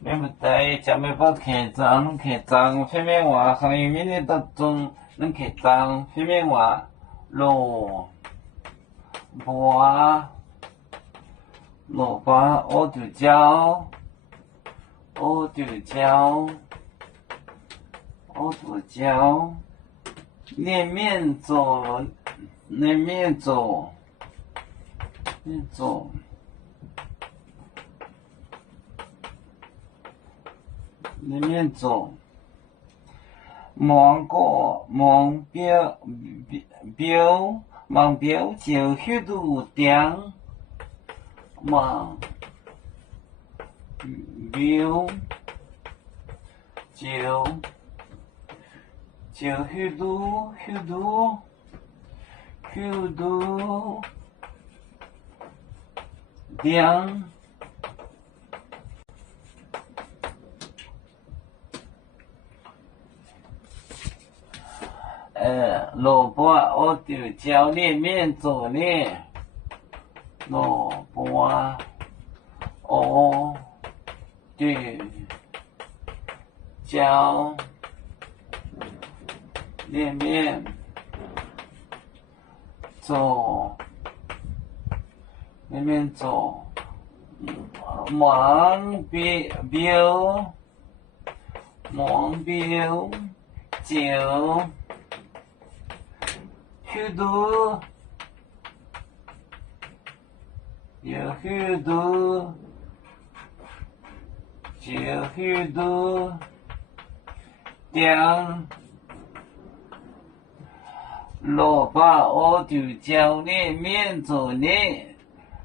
面不带，家没把客脏，客脏，phía bên ngoài không yêu miếng đất trung, nên客脏，phía bên ngoài lô bò lô bò ô tiểu椒，ô tiểu椒，ô tiểu椒，练面走，练面走，面走。里面走，芒果芒标芒标就许多点，芒标就许多点。萝卜我就教练面做呢，萝卜我就教练面做，芒标就。许多点，萝卜我就教你面做呢，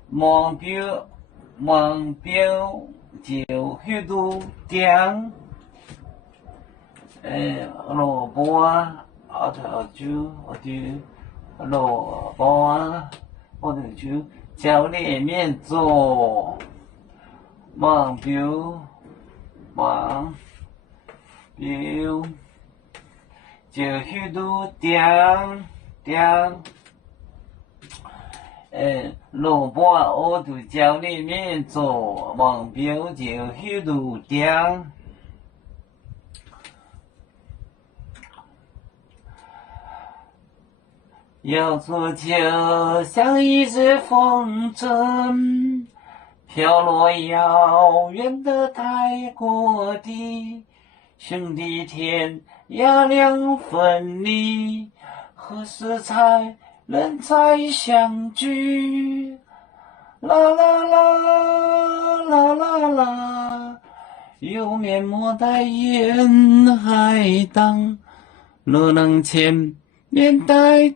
芒标就许多点，萝卜我就萝卜我就教你面做，芒标就许多点，萝卜我就教你面做，芒标就许多点。要做就像一只风筝，飘落遥远的泰国地，兄弟天涯两分离，何时才能再相聚？啦啦啦啦啦啦，有面莫待沿海荡，若能见面带